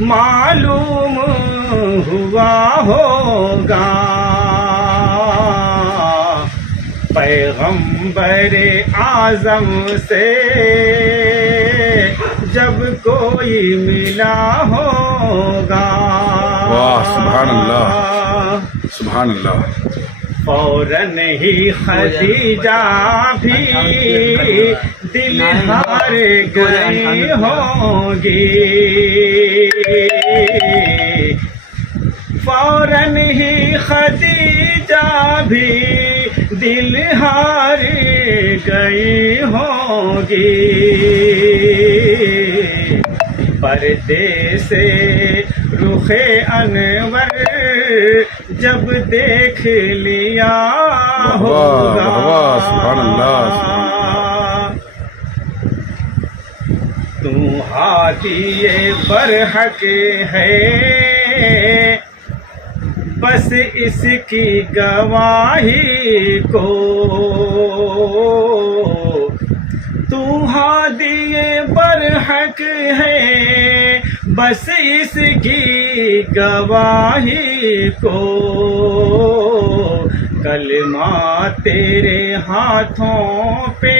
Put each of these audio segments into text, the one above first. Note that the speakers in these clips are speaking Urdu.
معلوم ہوا ہوگا، پیغمبر اعظم سے جب کوئی ملا ہوگا۔ واہ سبحان اللہ سبحان اللہ۔ فوراً ہی خدیجہ بھی دل ہار گئی ہوں گی، فوراً ہی خدیجہ بھی دل ہار گئی ہوں گی، پردے سے رخ انور جب دیکھ لیا ہوگا۔ سبحان اللہ تو ہادی برحق ہے، بس اس کی گواہی کو، تو ہادی برحق ہے، بس اس کی گواہی کو، کلمہ تیرے ہاتھوں پہ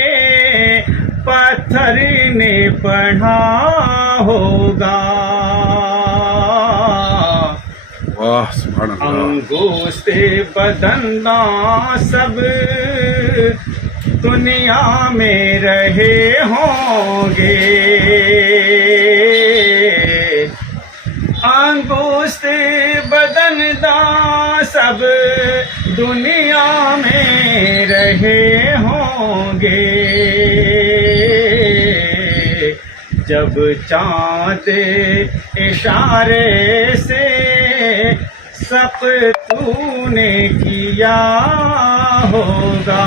پتھر نے پڑھا ہوگا، واہ سبحان اللہ۔ انگوشت بدنداں سب دنیا میں رہے ہوں گے، انگوشت بدنداں سب دنیا میں رہے ہوں گے، جب چاند اشارے سے سب تو نے کیا ہوگا۔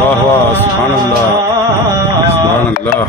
واہ واہ سبحان اللہ سبحان اللہ۔